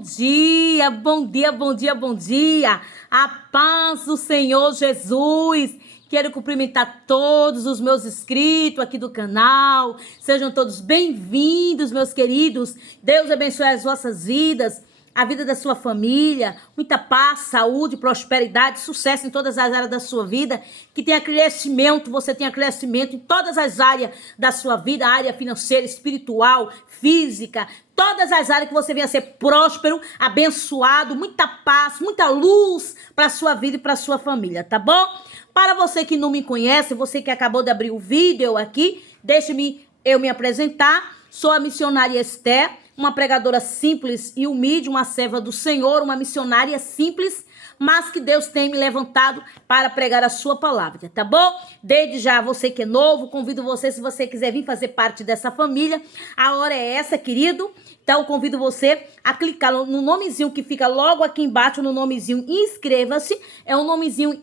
Bom dia, bom dia, bom dia, bom dia. A paz do Senhor Jesus. Quero cumprimentar todos os meus inscritos aqui do canal. Sejam todos bem-vindos, meus queridos. Deus abençoe as vossas vidas, a vida da sua família. Muita paz, saúde, prosperidade, sucesso em todas as áreas da sua vida. Que tenha crescimento, você tenha crescimento em todas as áreas da sua vida. Área financeira, espiritual, física. Todas as áreas que você venha ser próspero, abençoado. Muita paz, muita luz para a sua vida e para a sua família, tá bom? Para você que não me conhece, você que acabou de abrir o vídeo aqui, deixe-me eu me apresentar. Sou a missionária Esther, uma pregadora simples e humilde, uma serva do Senhor, uma missionária simples, mas que Deus tem me levantado para pregar a sua palavra, tá bom? Desde já, você que é novo, convido você, se você quiser vir fazer parte dessa família, a hora é essa, querido. Então, convido você a clicar no nomezinho que fica logo aqui embaixo, no nomezinho inscreva-se, é um nomezinho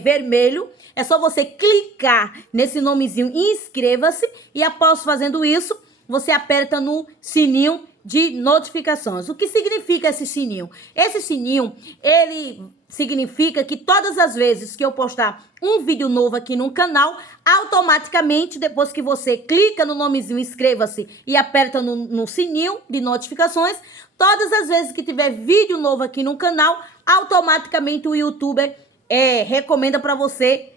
vermelho, é só você clicar nesse nomezinho inscreva-se e após fazendo isso, você aperta no sininho de notificações. O que significa esse sininho? Esse sininho, ele significa que todas as vezes que eu postar um vídeo novo aqui no canal, automaticamente, depois que você clica no nomezinho inscreva-se e aperta no sininho de notificações, todas as vezes que tiver vídeo novo aqui no canal, automaticamente o YouTuber recomenda para você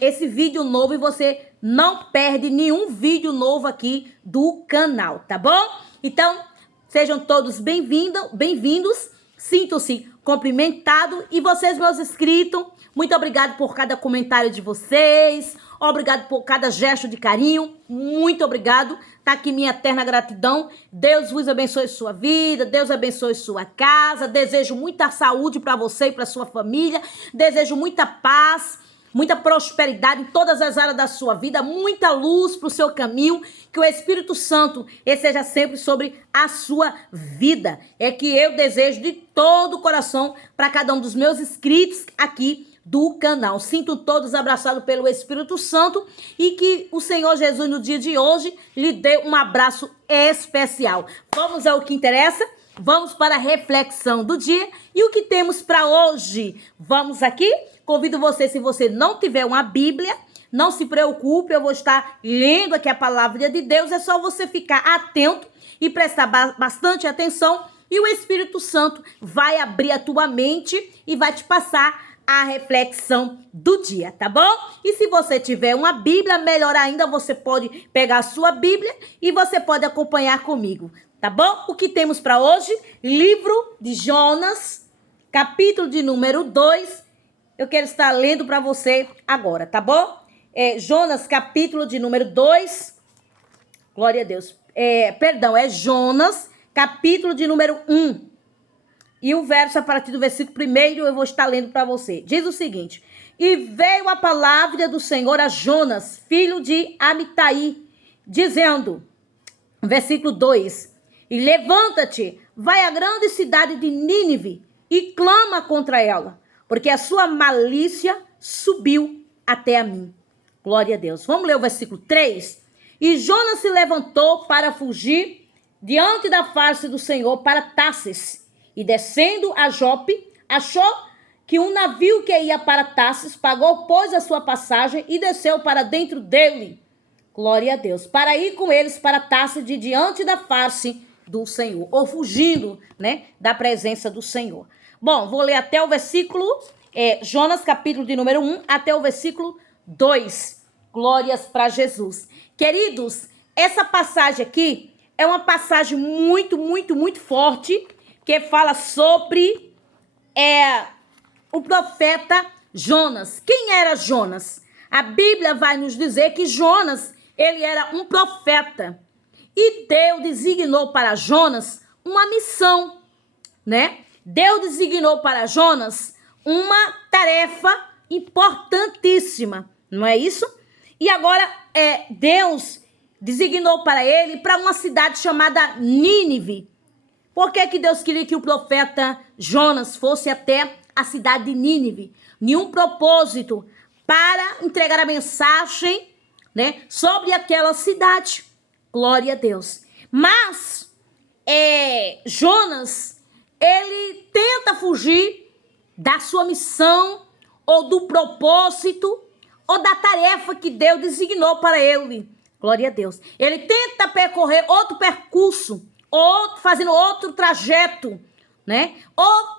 esse vídeo novo e você não perde nenhum vídeo novo aqui do canal, tá bom? Então, sejam todos bem-vindos, sintam-se cumprimentados e vocês, meus inscritos, muito obrigado por cada comentário de vocês, obrigado por cada gesto de carinho, muito obrigado, tá aqui minha eterna gratidão. Deus vos abençoe sua vida, Deus abençoe sua casa, desejo muita saúde para você e para sua família, desejo muita paz, muita prosperidade em todas as áreas da sua vida, muita luz para o seu caminho, que o Espírito Santo esteja sempre sobre a sua vida. É que eu desejo de todo o coração para cada um dos meus inscritos aqui do canal. Sinto todos abraçados pelo Espírito Santo e que o Senhor Jesus no dia de hoje lhe dê um abraço especial. Vamos ao que interessa? Vamos para a reflexão do dia e o que temos para hoje. Vamos aqui? Convido você, se você não tiver uma Bíblia, não se preocupe, eu vou estar lendo aqui a palavra de Deus, é só você ficar atento e prestar bastante atenção e o Espírito Santo vai abrir a tua mente e vai te passar a reflexão do dia, tá bom? E se você tiver uma Bíblia, melhor ainda, você pode pegar a sua Bíblia e você pode acompanhar comigo, tá bom? O que temos para hoje? Livro de Jonas, capítulo de número 2, eu quero estar lendo para você agora, tá bom? Jonas, capítulo de número 2. Glória a Deus. Jonas, capítulo de número 1. E o verso, a partir do versículo 1, eu vou estar lendo para você. Diz o seguinte: E veio a palavra do Senhor a Jonas, filho de Amitai, dizendo, versículo 2, E levanta-te, vai à grande cidade de Nínive, e clama contra ela, porque a sua malícia subiu até a mim. Glória a Deus. Vamos ler o versículo 3. E Jonas se levantou para fugir diante da face do Senhor para Tarsis. E descendo a Jope, achou que um navio que ia para Tarsis, pagou, pois, a sua passagem e desceu para dentro dele. Glória a Deus. Para ir com eles para Tarsis de diante da face do Senhor. Ou fugindo, né, da presença do Senhor. Bom, vou ler até o versículo, Jonas, capítulo de número 1, até o versículo 2. Glórias para Jesus. Queridos, essa passagem aqui é uma passagem muito, muito, muito forte, que fala sobre o profeta Jonas. Quem era Jonas? A Bíblia vai nos dizer que Jonas, ele era um profeta. E Deus designou para Jonas uma missão, né? Deus designou para Jonas uma tarefa importantíssima, não é isso? E agora Deus designou para ele para uma cidade chamada Nínive. Por que Deus queria que o profeta Jonas fosse até a cidade de Nínive? Nenhum propósito para entregar a mensagem, né, sobre aquela cidade. Glória a Deus. Mas Jonas, ele tenta fugir da sua missão, ou do propósito, ou da tarefa que Deus designou para ele. Glória a Deus. Ele tenta percorrer outro percurso, fazendo outro trajeto, né? Ou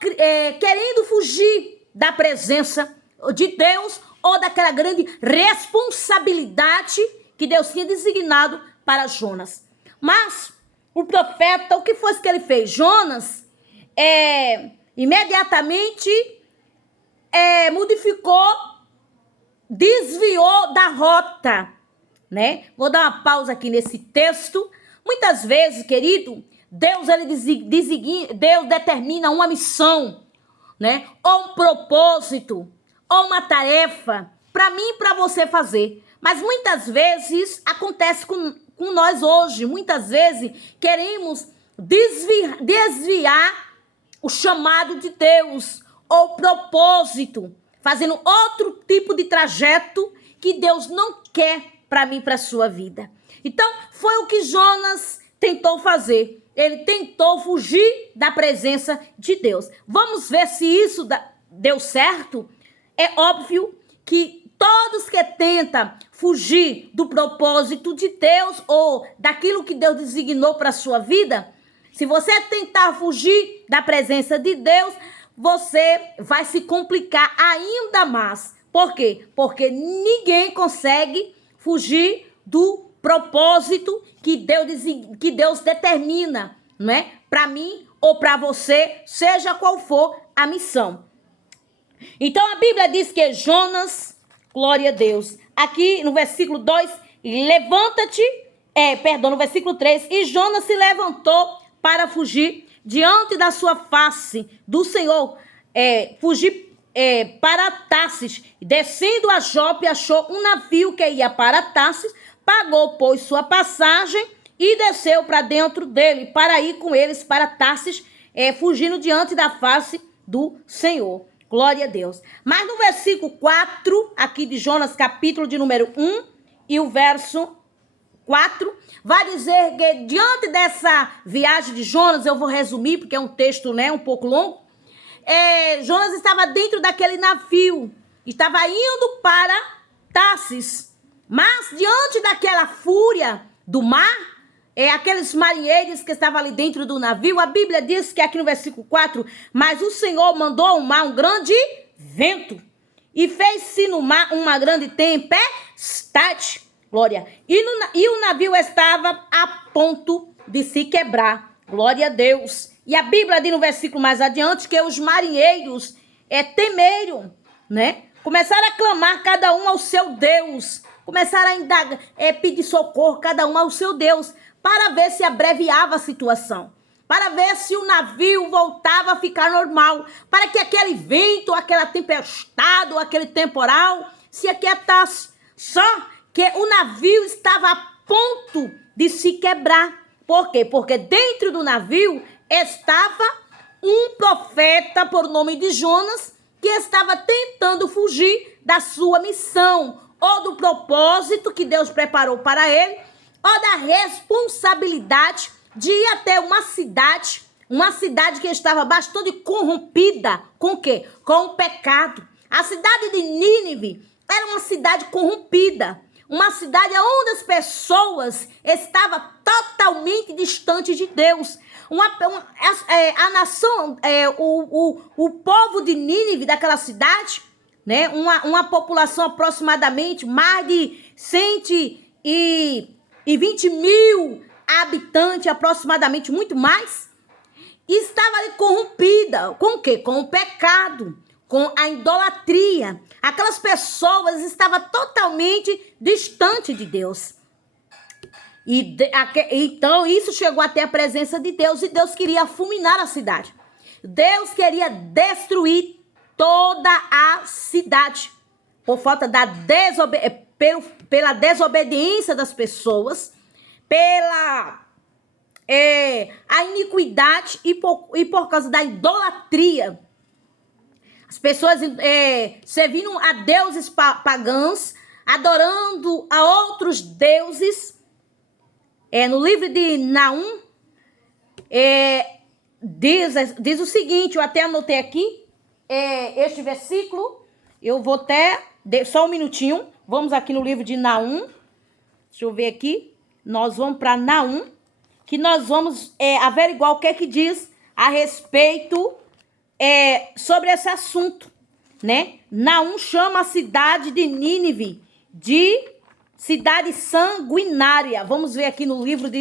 querendo fugir da presença de Deus, ou daquela grande responsabilidade que Deus tinha designado para Jonas. Mas o profeta, o que foi que ele fez? Jonas imediatamente modificou, desviou da rota, né? Vou dar uma pausa aqui nesse texto. Muitas vezes, querido, Deus determina uma missão, né? Ou um propósito, ou uma tarefa para mim e para você fazer. Mas muitas vezes acontece com nós hoje. Muitas vezes queremos desviar o chamado de Deus, ou propósito, fazendo outro tipo de trajeto que Deus não quer para mim e para a sua vida. Então, foi o que Jonas tentou fazer. Ele tentou fugir da presença de Deus. Vamos ver se isso deu certo? É óbvio que todos que tentam fugir do propósito de Deus, ou daquilo que Deus designou para a sua vida, se você tentar fugir da presença de Deus, você vai se complicar ainda mais. Por quê? Porque ninguém consegue fugir do propósito que Deus determina, não é? Para mim ou para você, seja qual for a missão. Então a Bíblia diz que Jonas, glória a Deus, aqui no versículo 2, no versículo 3, e Jonas se levantou para fugir diante da sua face do Senhor, fugir para Tarsis. Descendo a Jope, achou um navio que ia para Tarsis, pagou, pois, sua passagem e desceu para dentro dele, para ir com eles para Tarsis, fugindo diante da face do Senhor. Glória a Deus. Mas no versículo 4, aqui de Jonas, capítulo de número 1, e o verso 4, vai dizer que diante dessa viagem de Jonas, eu vou resumir, porque é um texto, né, um pouco longo, Jonas estava dentro daquele navio, estava indo para Tarsis, mas diante daquela fúria do mar, aqueles marinheiros que estavam ali dentro do navio, a Bíblia diz que aqui no versículo 4, mas o Senhor mandou ao mar um grande vento, e fez-se no mar uma grande tempestade, glória, e o navio estava a ponto de se quebrar, glória a Deus. E a Bíblia diz no versículo mais adiante que os marinheiros temeram, né? Começaram a clamar cada um ao seu Deus, começaram a indagar, pedir socorro cada um ao seu Deus, para ver se abreviava a situação, para ver se o navio voltava a ficar normal, para que aquele vento, aquela tempestade, aquele temporal se aquietasse. Só que o navio estava a ponto de se quebrar. Por quê? Porque dentro do navio estava um profeta por nome de Jonas, que estava tentando fugir da sua missão, ou do propósito que Deus preparou para ele, ou da responsabilidade de ir até uma cidade que estava bastante corrompida. Com o quê? Com o pecado. A cidade de Nínive era uma cidade corrompida, uma cidade onde as pessoas estavam totalmente distantes de Deus. A nação, o povo de Nínive, daquela cidade, né, uma população aproximadamente mais de 120 mil habitantes, aproximadamente, muito mais, estava ali corrompida. Com o quê? Com o pecado, com a idolatria. Aquelas pessoas estavam totalmente distantes de Deus. Então, isso chegou até a presença de Deus, e Deus queria fulminar a cidade. Deus queria destruir toda a cidade, por falta da pela desobediência das pessoas, pela a iniquidade e por causa da idolatria. As pessoas servindo a deuses pagãos, adorando a outros deuses. No livro de Naum, diz o seguinte, eu até anotei aqui, este versículo, eu vou até, só um minutinho, vamos aqui no livro de Naum, deixa eu ver aqui, nós vamos para Naum, que nós vamos averiguar o que é que diz a respeito sobre esse assunto, né? Naum chama a cidade de Nínive de cidade sanguinária. Vamos ver aqui no livro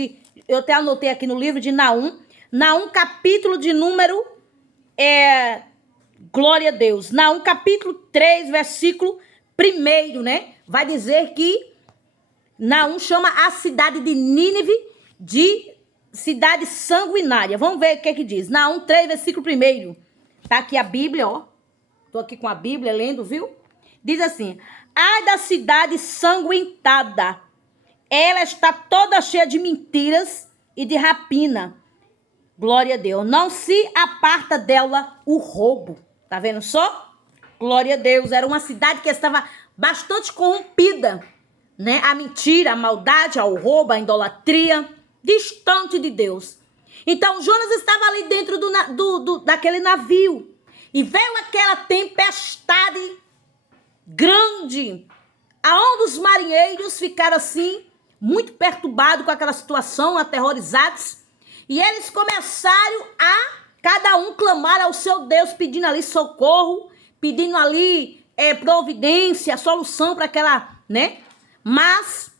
eu até anotei aqui no livro de Naum, capítulo de número, glória a Deus, Naum capítulo 3, versículo 1, né? Vai dizer que Naum chama a cidade de Nínive de cidade sanguinária. Vamos ver o que é que diz. Naum 3, versículo 1. Tá aqui a Bíblia, ó. Tô aqui com a Bíblia lendo, viu? Diz assim: ai da cidade sanguentada, ela está toda cheia de mentiras e de rapina. Glória a Deus. Não se aparta dela o roubo. Tá vendo só? Glória a Deus. Era uma cidade que estava bastante corrompida, né? A mentira, a maldade, o roubo, a idolatria, distante de Deus. Então Jonas estava ali dentro daquele navio e veio aquela tempestade grande, aonde os marinheiros ficaram assim muito perturbados com aquela situação, aterrorizados, e eles começaram a cada um clamar ao seu Deus, pedindo ali socorro, pedindo ali providência, solução para aquela, né? Mas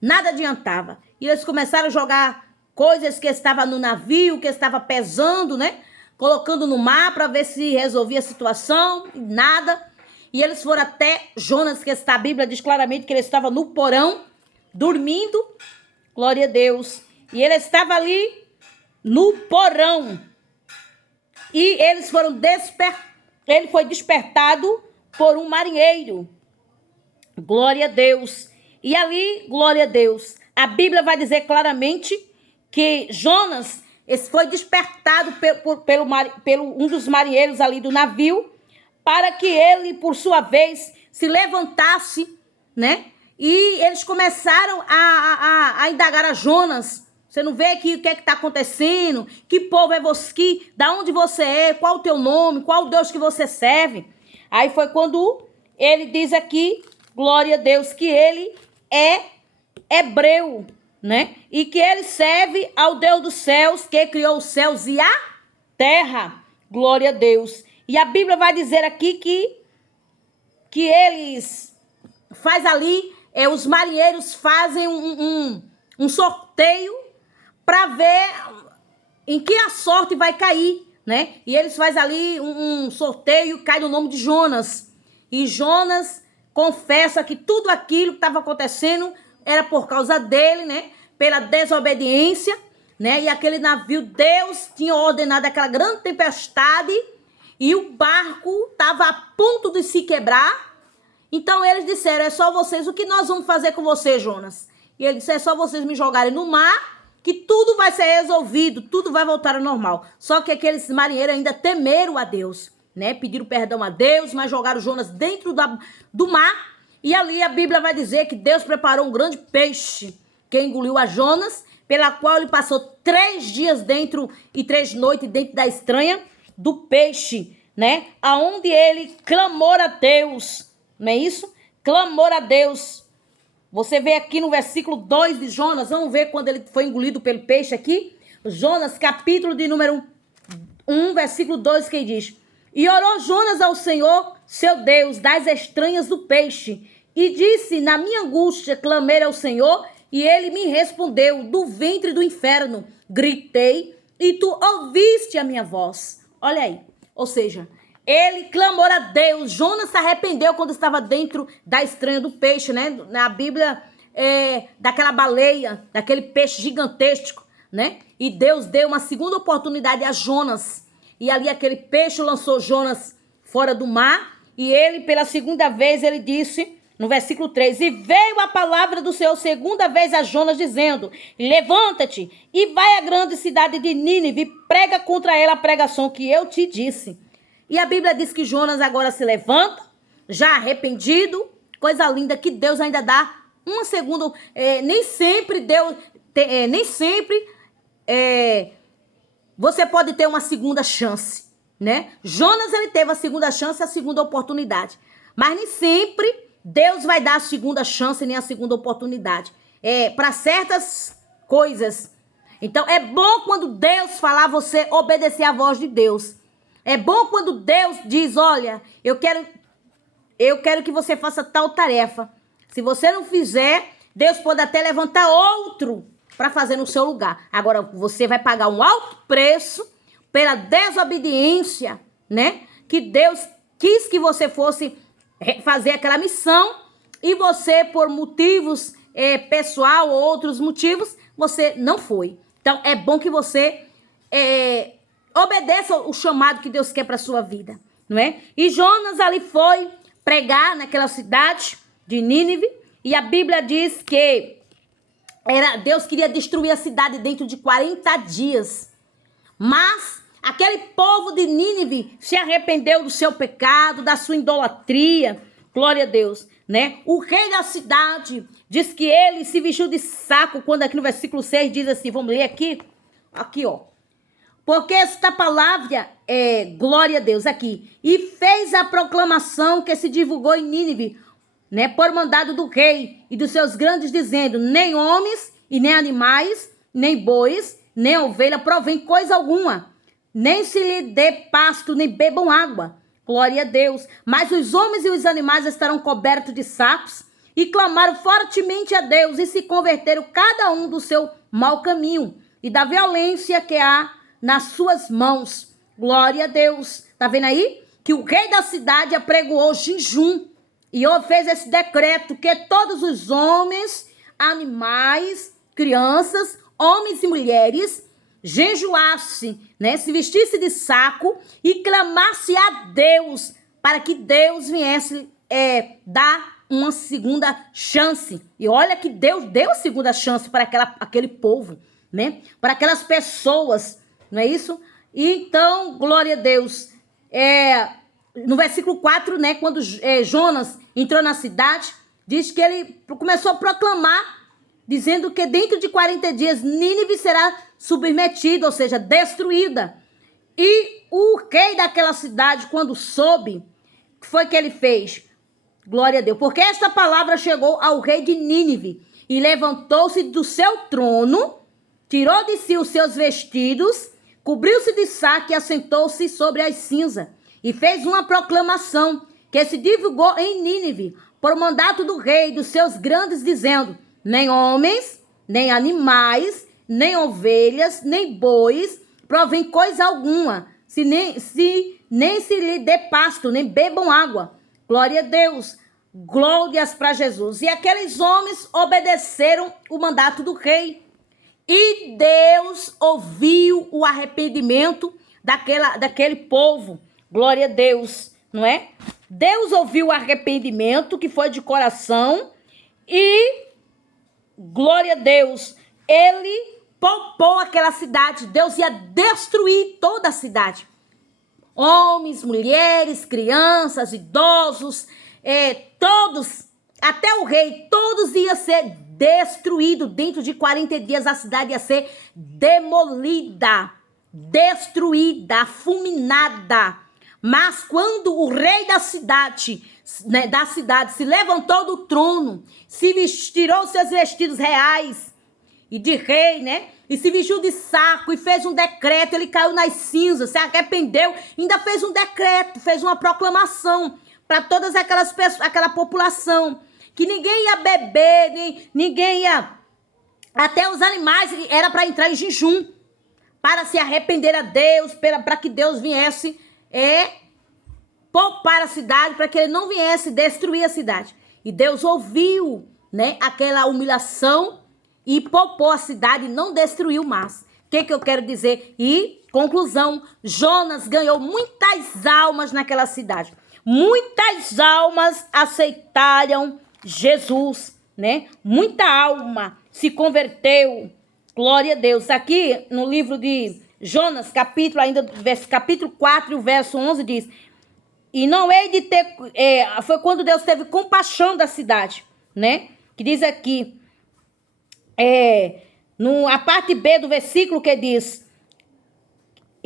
nada adiantava. E eles começaram a jogar coisas que estavam no navio, que estava pesando, né? Colocando no mar para ver se resolvia a situação. Nada. E eles foram até Jonas, que a Bíblia diz claramente que ele estava no porão, dormindo. Glória a Deus. E ele estava ali no porão. E eles foram ele foi despertado por um marinheiro. Glória a Deus. E ali, glória a Deus, a Bíblia vai dizer claramente que Jonas foi despertado pelo um dos marinheiros ali do navio, para que ele, por sua vez, se levantasse, né? E eles começaram a indagar a Jonas. Você não vê aqui o que é que está acontecendo? Que povo é você? Da onde você é? Qual o teu nome? Qual o Deus que você serve? Aí foi quando ele diz aqui, glória a Deus, que ele é hebreu, né? E que ele serve ao Deus dos céus, que criou os céus e a terra. Glória a Deus. E a Bíblia vai dizer aqui que eles faz ali, os marinheiros fazem um sorteio para ver em que a sorte vai cair, né? E eles fazem ali um sorteio, cai no nome de Jonas. E Jonas confessa que tudo aquilo que estava acontecendo era por causa dele, né? Pela desobediência, né? E aquele navio, Deus tinha ordenado aquela grande tempestade e o barco estava a ponto de se quebrar. Então eles disseram, é só vocês, o que nós vamos fazer com você, Jonas? E ele disse, é só vocês me jogarem no mar, que tudo vai ser resolvido, tudo vai voltar ao normal. Só que aqueles marinheiros ainda temeram a Deus, né? Pediram perdão a Deus, mas jogaram Jonas dentro do mar. E ali a Bíblia vai dizer que Deus preparou um grande peixe que engoliu a Jonas, pela qual ele passou 3 dias dentro e 3 noites dentro da estranha do peixe, né? Aonde ele clamou a Deus, não é isso? Clamou a Deus. Você vê aqui no versículo 2 de Jonas, vamos ver quando ele foi engolido pelo peixe aqui. Jonas, capítulo de número 1, versículo 2, que diz: e orou Jonas ao Senhor, seu Deus, das estranhas do peixe, e disse, na minha angústia, clamei ao Senhor, e ele me respondeu, do ventre do inferno, gritei, e tu ouviste a minha voz. Olha aí, ou seja, ele clamou a Deus. Jonas se arrependeu quando estava dentro da estranha do peixe, né? Na Bíblia, daquela baleia, daquele peixe gigantesco, né? E Deus deu uma segunda oportunidade a Jonas. E ali aquele peixe lançou Jonas fora do mar. E ele, pela segunda vez, ele disse, no versículo 3, e veio a palavra do Senhor segunda vez a Jonas, dizendo, levanta-te e vai à grande cidade de Nínive e prega contra ela a pregação que eu te disse. E a Bíblia diz que Jonas agora se levanta, já arrependido, coisa linda, que Deus ainda dá uma segunda, nem sempre você pode ter uma segunda chance, né? Jonas, ele teve a segunda chance, a segunda oportunidade. Mas nem sempre Deus vai dar a segunda chance nem a segunda oportunidade. Para certas coisas. Então, é bom quando Deus falar, você obedecer à voz de Deus. É bom quando Deus diz, olha, eu quero que você faça tal tarefa. Se você não fizer, Deus pode até levantar outro para fazer no seu lugar. Agora, você vai pagar um alto preço pela desobediência, né? Que Deus quis que você fosse fazer aquela missão e você, por motivos pessoal ou outros motivos, você não foi. Então, é bom que você obedeça o chamado que Deus quer para sua vida, não é? E Jonas ali foi pregar naquela cidade de Nínive, e a Bíblia diz que Deus queria destruir a cidade dentro de 40 dias. Mas aquele povo de Nínive se arrependeu do seu pecado, da sua idolatria. Glória a Deus, né? O rei da cidade diz que ele se vestiu de saco, quando aqui no versículo 6 diz assim, vamos ler aqui? Aqui, ó. Porque esta palavra glória a Deus, aqui. E fez a proclamação que se divulgou em Nínive, né, por mandado do rei e dos seus grandes, dizendo, nem homens e nem animais, nem bois, nem ovelha provém coisa alguma, nem se lhe dê pasto, nem bebam água. Glória a Deus. Mas os homens e os animais estarão cobertos de sapos, e clamaram fortemente a Deus, e se converteram cada um do seu mau caminho, e da violência que há nas suas mãos. Glória a Deus. Tá vendo aí? Que o rei da cidade apregoou jejum, e fez esse decreto que todos os homens, animais, crianças, homens e mulheres jejuassem, né? Se vestisse de saco e clamasse a Deus para que Deus viesse dar uma segunda chance. E olha que Deus deu a segunda chance para aquele povo, né? Para aquelas pessoas, não é isso? E então, glória a Deus, no versículo 4, né, quando Jonas entrou na cidade, diz que ele começou a proclamar, dizendo que dentro de 40 dias Nínive será submetida, ou seja, destruída. E o rei daquela cidade, quando soube, o que foi que ele fez? Glória a Deus. Porque esta palavra chegou ao rei de Nínive, e levantou-se do seu trono, tirou de si os seus vestidos, cobriu-se de saco e assentou-se sobre as cinzas. E fez uma proclamação que se divulgou em Nínive, por mandato do rei e dos seus grandes, dizendo, nem homens, nem animais, nem ovelhas, nem bois, provém coisa alguma, nem se lhe dê pasto, nem bebam água. Glória a Deus, glórias para Jesus. E aqueles homens obedeceram o mandato do rei. E Deus ouviu o arrependimento daquele povo. Glória a Deus, não é? Deus ouviu o arrependimento que foi de coração e, glória a Deus, ele poupou aquela cidade. Deus ia destruir toda a cidade. Homens, mulheres, crianças, idosos, todos, até o rei, todos iam ser destruídos. Dentro de 40 dias a cidade ia ser demolida, destruída, fulminada. Mas quando o rei da cidade, se levantou do trono, tirou seus vestidos reais e de rei, né? E se vestiu de saco e fez um decreto, ele caiu nas cinzas, se arrependeu, ainda fez um decreto, fez uma proclamação para todas aquelas pessoas, aquela população, que ninguém ia beber, ninguém ia, até os animais era para entrar em jejum, para se arrepender a Deus, para que Deus viesse poupar a cidade, para que ele não viesse destruir a cidade. E Deus ouviu, né, aquela humilhação e poupou a cidade e não destruiu mais. O que eu quero dizer? E, conclusão, Jonas ganhou muitas almas naquela cidade. Muitas almas aceitaram Jesus, né? Muita alma se converteu. Glória a Deus. Aqui no livro de Jonas, capítulo 4, verso 11, diz: e não hei de ter... foi quando Deus teve compaixão da cidade, né? Que diz aqui, a parte B do versículo, que diz: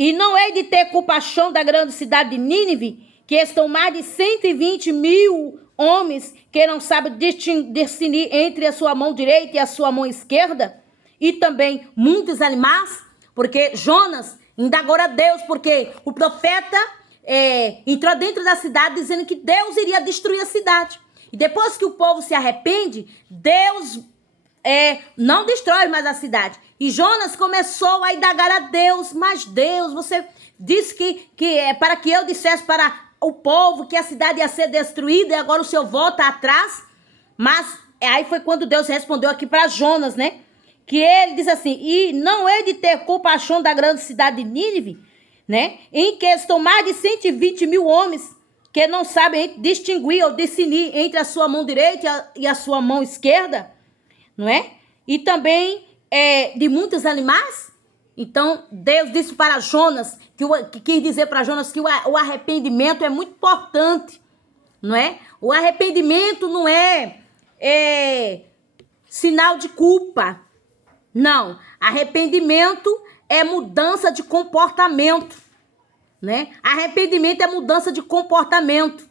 E não hei de ter compaixão da grande cidade de Nínive, que estão mais de 120.000 homens que não sabem discernir entre a sua mão direita e a sua mão esquerda, e também muitos animais, porque Jonas indagou a Deus, porque o profeta entrou dentro da cidade dizendo que Deus iria destruir a cidade. E depois que o povo se arrepende, Deus não destrói mais a cidade. E Jonas começou a indagar a Deus, mas Deus, você disse que é para que eu dissesse para o povo que a cidade ia ser destruída e agora o Senhor volta atrás. Mas aí foi quando Deus respondeu aqui para Jonas, né? Que ele diz assim, e não hei de ter compaixão da grande cidade de Nínive, né? Em que estão mais de 120.000 homens que não sabem distinguir ou discernir entre a sua mão direita e a sua mão esquerda, não é? E também de muitos animais. Então, Deus disse para Jonas, que quis dizer para Jonas que o arrependimento é muito importante, não é? O arrependimento não é sinal de culpa. Não, arrependimento é mudança de comportamento, né? Arrependimento é mudança de comportamento.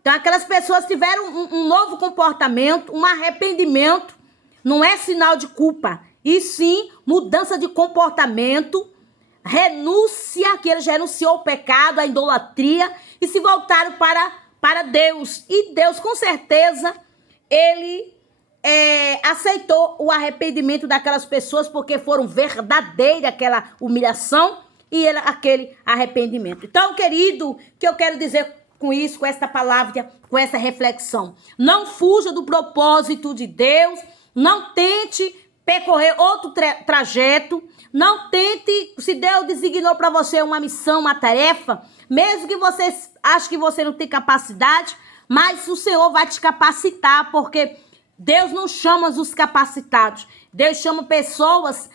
Então, aquelas pessoas tiveram um novo comportamento, um arrependimento, não é sinal de culpa, e sim mudança de comportamento, renúncia, que eles renunciou ao pecado, à idolatria, e se voltaram para Deus. E Deus, com certeza, ele aceitou o arrependimento daquelas pessoas, porque foram verdadeira aquela humilhação e aquele arrependimento. Então, querido, o que eu quero dizer com isso, com esta palavra, com essa reflexão? Não fuja do propósito de Deus, não tente percorrer outro trajeto, não tente, se Deus designou para você uma missão, uma tarefa, mesmo que você ache que você não tem capacidade, mas o Senhor vai te capacitar, porque Deus não chama os capacitados, Deus chama pessoas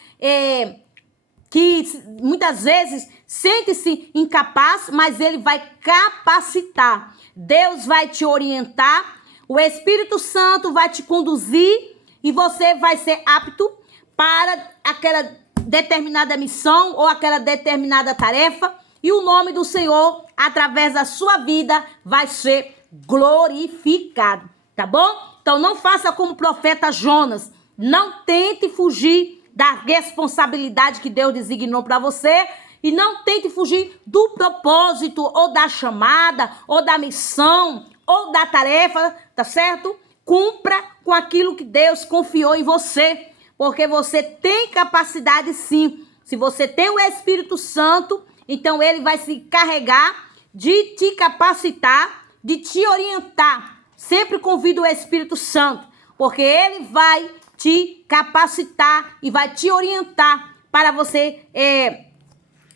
que muitas vezes sentem-se incapaz, mas Ele vai capacitar. Deus vai te orientar, o Espírito Santo vai te conduzir e você vai ser apto para aquela determinada missão ou aquela determinada tarefa, e o nome do Senhor, através da sua vida, vai ser glorificado, tá bom? Então não faça como o profeta Jonas, não tente fugir da responsabilidade que Deus designou para você, e não tente fugir do propósito, ou da chamada, ou da missão, ou da tarefa, tá certo? Cumpra com aquilo que Deus confiou em você, porque você tem capacidade sim. Se você tem o Espírito Santo, então Ele vai se encarregar de te capacitar, de te orientar. Sempre convida o Espírito Santo, porque Ele vai te capacitar e vai te orientar para você,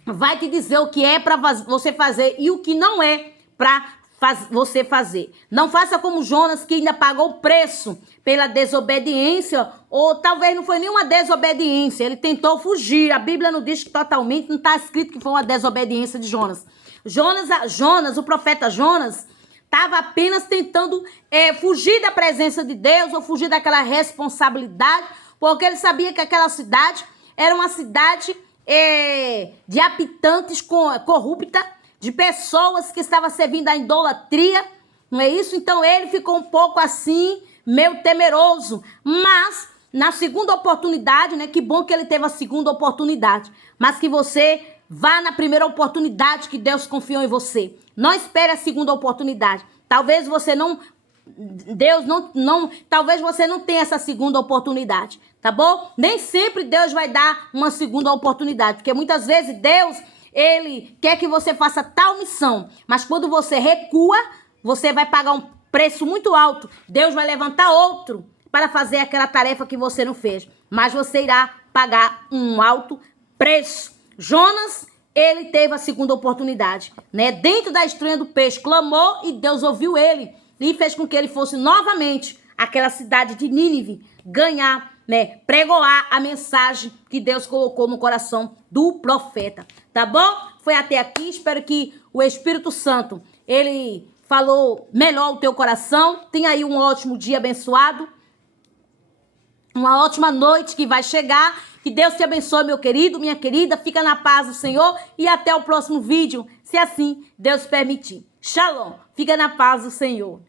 vai te dizer o que é para você fazer e o que não é para você fazer. Não faça como Jonas, que ainda pagou o preço pela desobediência, ou talvez não foi nenhuma desobediência, ele tentou fugir. A Bíblia não diz que totalmente, não está escrito que foi uma desobediência de Jonas. Jonas, o profeta Jonas, estava apenas tentando fugir da presença de Deus, ou fugir daquela responsabilidade, porque ele sabia que aquela cidade era uma cidade de habitantes corrupta, de pessoas que estavam servindo à idolatria, não é isso? Então ele ficou um pouco assim, meio temeroso, mas na segunda oportunidade, né? Que bom que ele teve a segunda oportunidade, mas que você vá na primeira oportunidade que Deus confiou em você. Não espere a segunda oportunidade. Talvez você talvez você não tenha essa segunda oportunidade, tá bom? Nem sempre Deus vai dar uma segunda oportunidade, porque muitas vezes Deus, Ele quer que você faça tal missão, mas quando você recua, você vai pagar um preço muito alto. Deus vai levantar outro para fazer aquela tarefa que você não fez, mas você irá pagar um alto preço. Jonas, ele teve a segunda oportunidade, né? Dentro da estranha do peixe, clamou e Deus ouviu ele e fez com que ele fosse novamente àquela cidade de Nínive ganhar, né? Pregoar a mensagem que Deus colocou no coração do profeta, tá bom? Foi até aqui, espero que o Espírito Santo, ele falou melhor o teu coração. Tenha aí um ótimo dia abençoado, uma ótima noite que vai chegar. Que Deus te abençoe, meu querido, minha querida. Fica na paz do Senhor e até o próximo vídeo, se assim Deus permitir. Shalom. Fica na paz do Senhor.